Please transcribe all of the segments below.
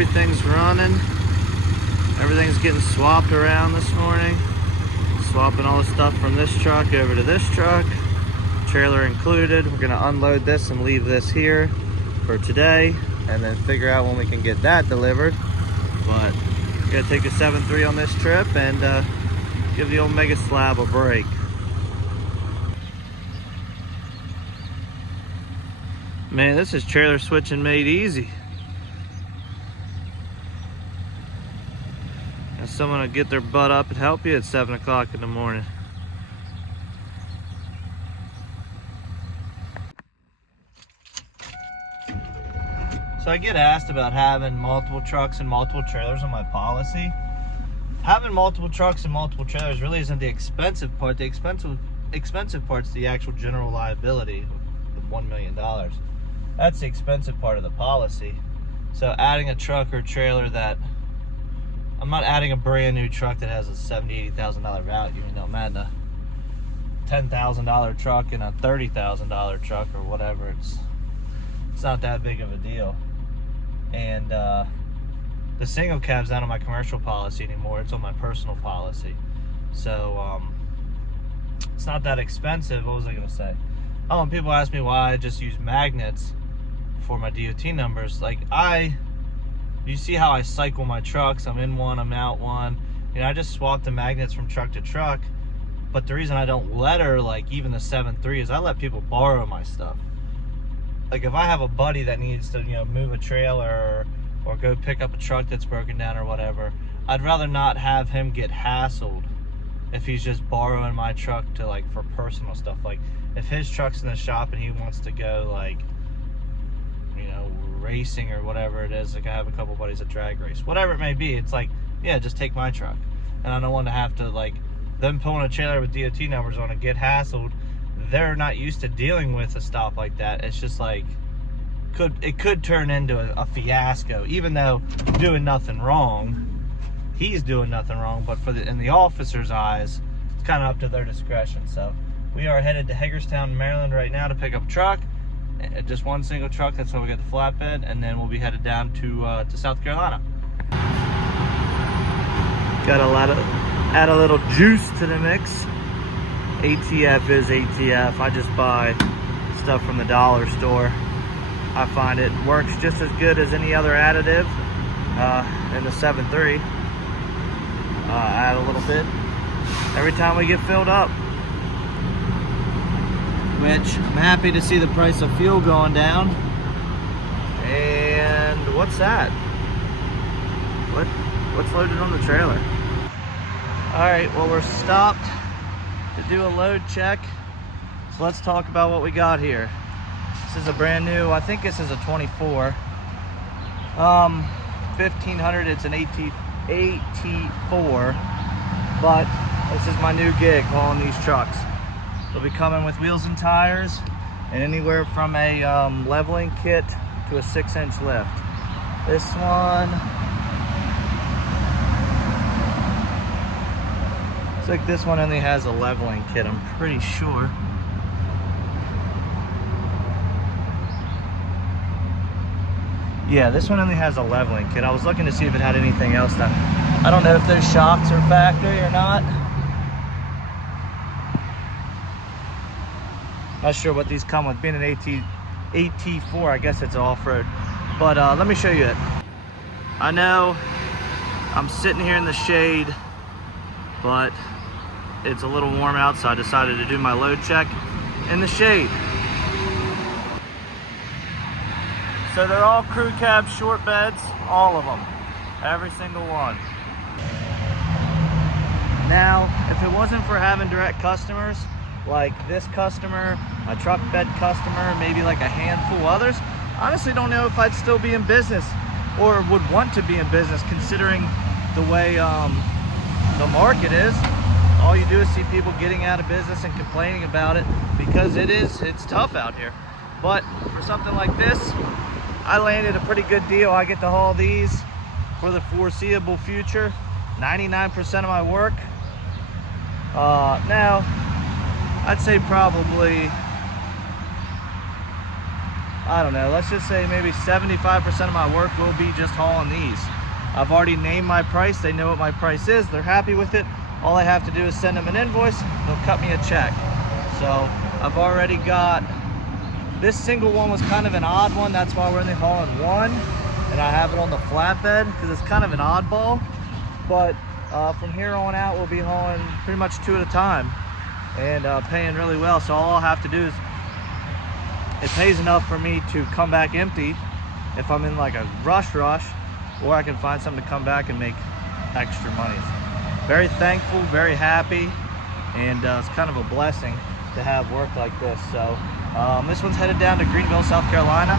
everything's running. Everything's getting swapped around this morning. Swapping all the stuff from this truck over to this truck. Trailer included. We're gonna unload this and leave this here for today, and then figure out when we can get that delivered. But we're gonna take the 7.3 on this trip and give the old Mega Slab a break. Man, this is trailer switching made easy. And someone will get their butt up and help you at 7 o'clock in the morning. So I get asked about having multiple trucks and multiple trailers on my policy. Having multiple trucks and multiple trailers really isn't the expensive part. The expensive part's the actual general liability of $1 million. That's the expensive part of the policy. So adding a truck or trailer that, I'm not adding a brand new truck that has a $70,000, $80,000 value. You know, I'm adding a $10,000 truck and a $30,000 truck or whatever. It's not that big of a deal. And the single cab's not on my commercial policy anymore. It's on my personal policy. So it's not that expensive. What was I gonna say? Oh, and people ask me why I just use magnets for my DOT numbers. Like, you see how I cycle my trucks. I'm in one, I'm out one. You know, I just swap the magnets from truck to truck. But the reason I don't letter, like even the 7.3, is I let people borrow my stuff. Like if I have a buddy that needs to, you know, move a trailer or go pick up a truck that's broken down or whatever, I'd rather not have him get hassled if he's just borrowing my truck to, like, for personal stuff. Like if his truck's in the shop and he wants to go, like, you know, racing or whatever it is, like I have a couple buddies that drag race, whatever it may be, it's like, yeah, just take my truck. And I don't want to have to, like, them pulling a trailer with DOT numbers on it, get hassled. They're not used to dealing with a stop like that. It's just like, it could turn into a fiasco, even though doing nothing wrong. He's doing nothing wrong, but in the officer's eyes, it's kind of up to their discretion. So we are headed to Hagerstown, Maryland right now to pick up a truck. Just one single truck, that's why we got the flatbed, and then we'll be headed down to South Carolina. Got add a little juice to the mix. ATF is ATF. I just buy stuff from the dollar store. I find it works just as good as any other additive in the 7.3. Add a little bit every time we get filled up, which I'm happy to see the price of fuel going down. And what's that? What's loaded on the trailer? All right, well, we're stopped to do a load check. So let's talk about what we got here. This is a brand new, I think this is a 24. 1500, it's an AT4, but this is my new gig hauling these trucks. They'll be coming with wheels and tires, and anywhere from a leveling kit to a 6-inch lift. This one, looks like this one only has a leveling kit, I'm pretty sure. Yeah, this one only has a leveling kit. I was looking to see if it had anything else that, I don't know if those shocks are factory or not. Not sure what these come with. Being an AT4, I guess it's off-road. But let me show you it. I know I'm sitting here in the shade, but it's a little warm out, so I decided to do my load check in the shade. So they're all crew cab short beds, all of them, every single one. Now, if it wasn't for having direct customers, like this customer, a truck bed customer, maybe like a handful others, I honestly don't know if I'd still be in business or would want to be in business, considering the way the market is. All you do is see people getting out of business and complaining about it, because it's tough out here. But for something like this, I landed a pretty good deal. I get to haul these for the foreseeable future, 99% of my work. Now, I'd say probably, I don't know, let's just say maybe 75% of my work will be just hauling these. I've already named my price. They know what my price is. They're happy with it. All I have to do is send them an invoice. They'll cut me a check. So I've already got, this single one was kind of an odd one. That's why we're only hauling one. And I have it on the flatbed because it's kind of an oddball. But from here on out, we'll be hauling pretty much 2 at a time and paying really well. So all I'll have to do is, it pays enough for me to come back empty if I'm in like a rush, or I can find something to come back and make extra money. Very thankful, very happy, and it's kind of a blessing to have work like this. So this one's headed down to Greenville, South Carolina.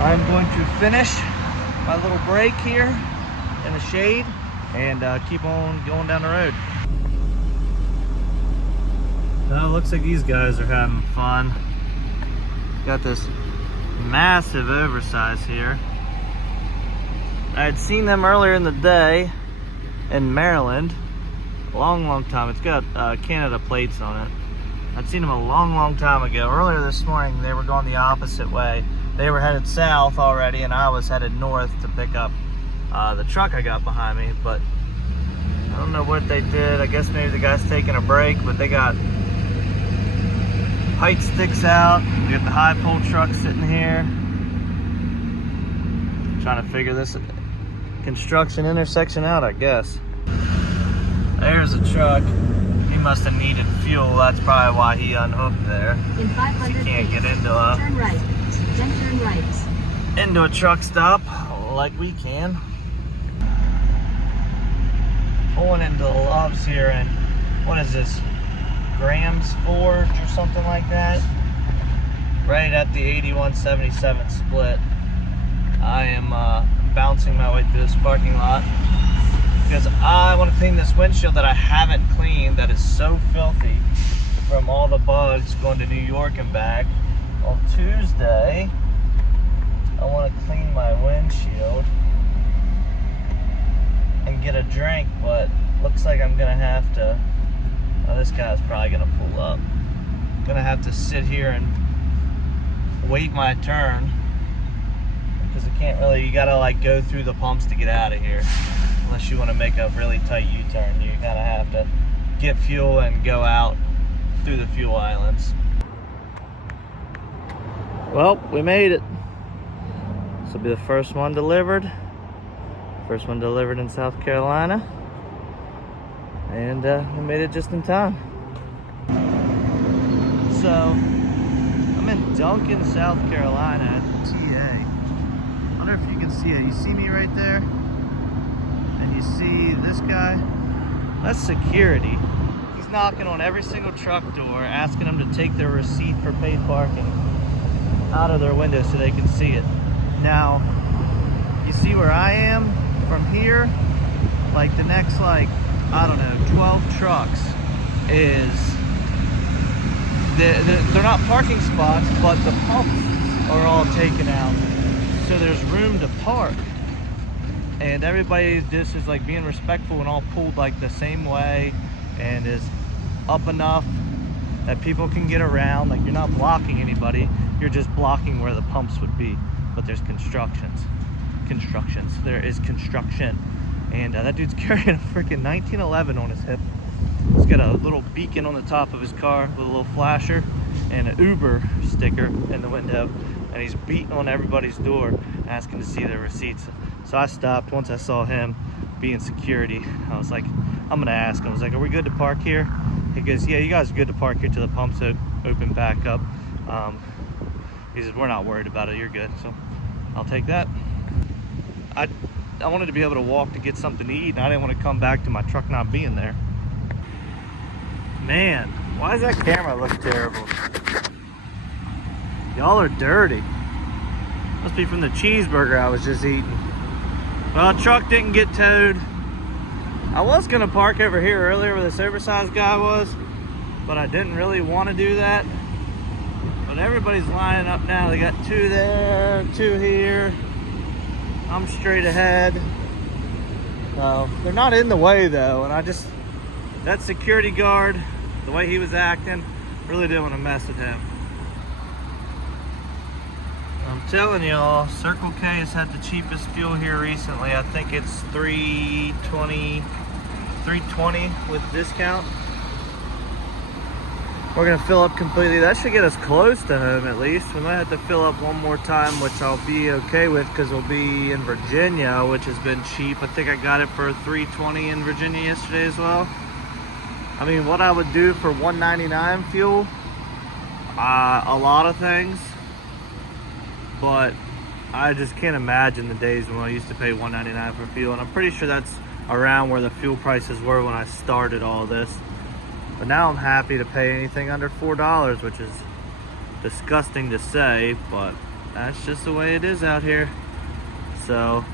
I'm going to finish my little break here in the shade and keep on going down the road. Now it looks like these guys are having fun. Got this massive oversize here. I had seen them earlier in the day in Maryland, a long time. It's got Canada plates on it. I'd seen them a long time ago. Earlier this morning, they were going the opposite way. They were headed south already, and I was headed north to pick up the truck I got behind me. But I don't know what they did. I guess maybe the guy's taking a break, but they got height sticks out. We got the high pole truck sitting here. Trying to figure this construction intersection out, I guess. There's a truck. He must have needed fuel. That's probably why he unhooked there. In 500 he can't get into turn right. Then turn right. Into a truck stop like we can. Pulling into the Loves here, and what is this? Graham's Forge or something like that. Right at the 8177 split. I am bouncing my way through this parking lot because I want to clean this windshield that I haven't cleaned, that is so filthy from all the bugs going to New York and back. On Tuesday, I want to clean my windshield and get a drink, but looks like I'm gonna have to, oh, this guy's probably gonna pull up. I'm gonna have to sit here and wait my turn, because I can't really, you gotta like go through the pumps to get out of here. Unless you want to make a really tight U-turn, you kind of have to get fuel and go out through the fuel islands. Well, we made it. This will be the first one delivered. First one delivered in South Carolina. And we made it just in time. So, I'm in Duncan, South Carolina at the TA. I wonder if you can see it. You see me right there? And you see this guy? That's security. He's knocking on every single truck door, asking them to take their receipt for paid parking out of their window so they can see it. Now, you see where I am from here? Like the next, like, I don't know, 12 trucks is, they're not parking spots, but the pumps are all taken out. So there's room to park. And everybody just is like being respectful and all pulled like the same way and is up enough that people can get around. Like, you're not blocking anybody, you're just blocking where the pumps would be. But there's constructions. There is construction. And that dude's carrying a freaking 1911 on his hip. He's got a little beacon on the top of his car with a little flasher and an Uber sticker in the window. And he's beating on everybody's door asking to see their receipts. So I stopped once I saw him being security. I was like, I'm gonna ask him. I was like, are we good to park here? He goes, yeah, you guys are good to park here till the pumps open back up. He says, we're not worried about it, you're good. So I'll take that. I wanted to be able to walk to get something to eat, and I didn't want to come back to my truck not being there. Man, why does that camera look terrible? Y'all are dirty. Must be from the cheeseburger I was just eating. Well, truck didn't get towed. I was gonna park over here earlier where this oversized guy was, but I didn't really want to do that. But everybody's lining up now. They got 2 there, 2 here. I'm straight ahead. They're not in the way though, and that security guard, the way he was acting, really didn't want to mess with him. I'm telling y'all, Circle K has had the cheapest fuel here recently. I think it's $3.20 with discount. We're gonna fill up completely. That should get us close to home at least. We might have to fill up one more time, which I'll be okay with because we'll be in Virginia, which has been cheap. I think I got it for $3.20 in Virginia yesterday as well. I mean, what I would do for $1.99 fuel, a lot of things, but I just can't imagine the days when I used to pay $1.99 for fuel, and I'm pretty sure that's around where the fuel prices were when I started all this. But now I'm happy to pay anything under $4, which is disgusting to say, but that's just the way it is out here. So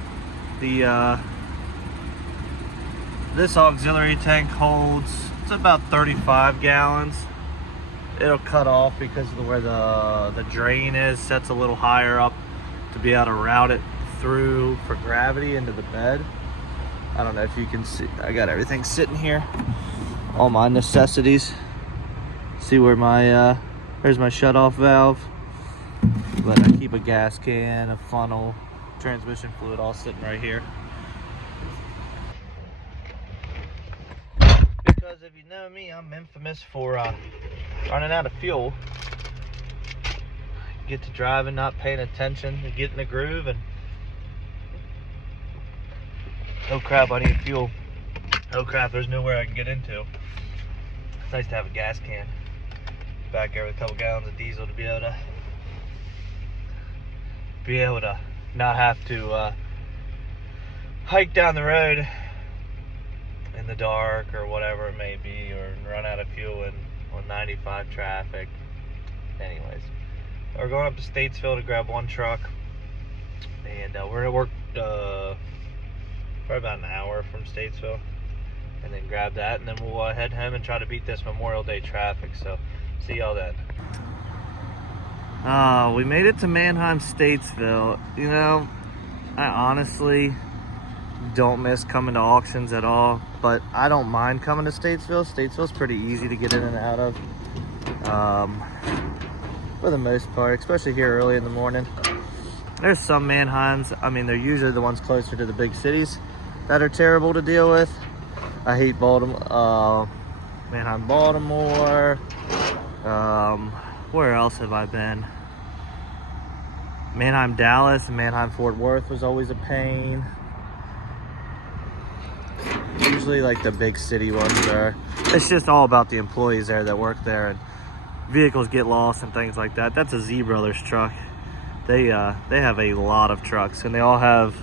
the this auxiliary tank holds, it's about 35 gallons. It'll cut off because of where the drain is, sets a little higher up to be able to route it through for gravity into the bed. I don't know if you can see, I got everything sitting here, all my necessities. See where my there's my shut-off valve, but I keep a gas can, a funnel, transmission fluid all sitting right here. Because if you know me, I'm infamous for running out of fuel. Get to driving, not paying attention, and get in the groove, and oh crap, I need fuel. Oh crap, there's nowhere I can get into. It's nice to have a gas can back there with a couple gallons of diesel to be able to not have to hike down the road in the dark or whatever it may be, or run out of fuel in 95 traffic. Anyways, we're going up to Statesville to grab one truck, and we're gonna work probably about an hour from Statesville, and then grab that, and then we'll head home and try to beat this Memorial Day traffic. So see y'all then. We made it to Mannheim, Statesville. You know, I honestly don't miss coming to auctions at all, but I don't mind coming to Statesville. Statesville's pretty easy to get in and out of, for the most part, especially here early in the morning. There's some Mannheims, I mean, they're usually the ones closer to the big cities that are terrible to deal with. I hate Baltimore, Mannheim, Baltimore. Where else have I been? Mannheim, Dallas, and Mannheim, Fort Worth was always a pain. Usually like the big city ones are, it's just all about the employees there that work there, and vehicles get lost and things like that. That's a Z Brothers truck. They have a lot of trucks, and they all have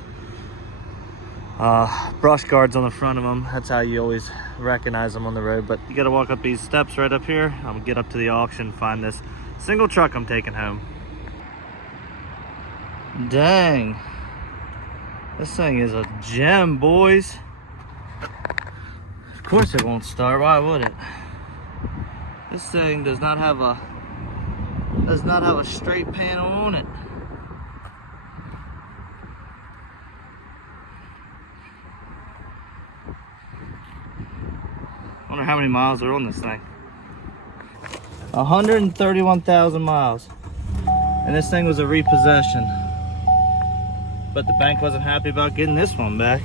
brush guards on the front of them. That's how you always recognize them on the road. But you got to walk up these steps right up here. I'm gonna get up to the auction and find this single truck I'm taking home. Dang, this thing is a gem, boys. Of course it won't start. Why would it? This thing does not have a straight panel on it. Wonder how many miles are on this thing. 131,000 miles. And this thing was a repossession. But the bank wasn't happy about getting this one back.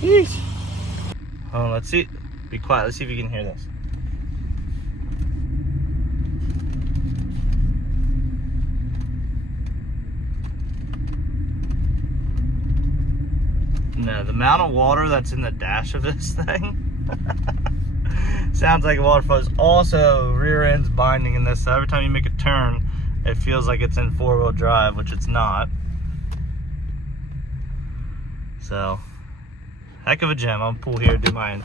Jeez. Oh, let's see. Be quiet. Let's see if you can hear this. No, the amount of water that's in the dash of this thing sounds like a waterfall. Also, rear end's binding in this, so every time you make a turn, it feels like it's in four-wheel drive, which it's not. So, heck of a gem. I'm gonna pull here, do my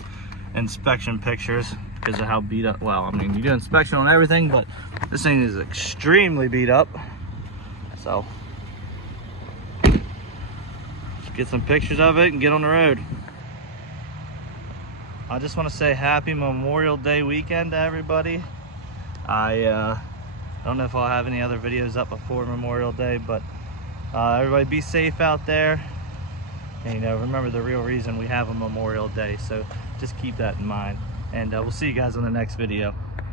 inspection pictures because of how beat up. Well, I mean, you do inspection on everything, but this thing is extremely beat up. So, let's get some pictures of it and get on the road. I just want to say happy Memorial Day weekend to everybody. I don't know if I'll have any other videos up before Memorial Day, but everybody be safe out there. And, you know, remember the real reason we have a Memorial Day, so just keep that in mind. And we'll see you guys on the next video.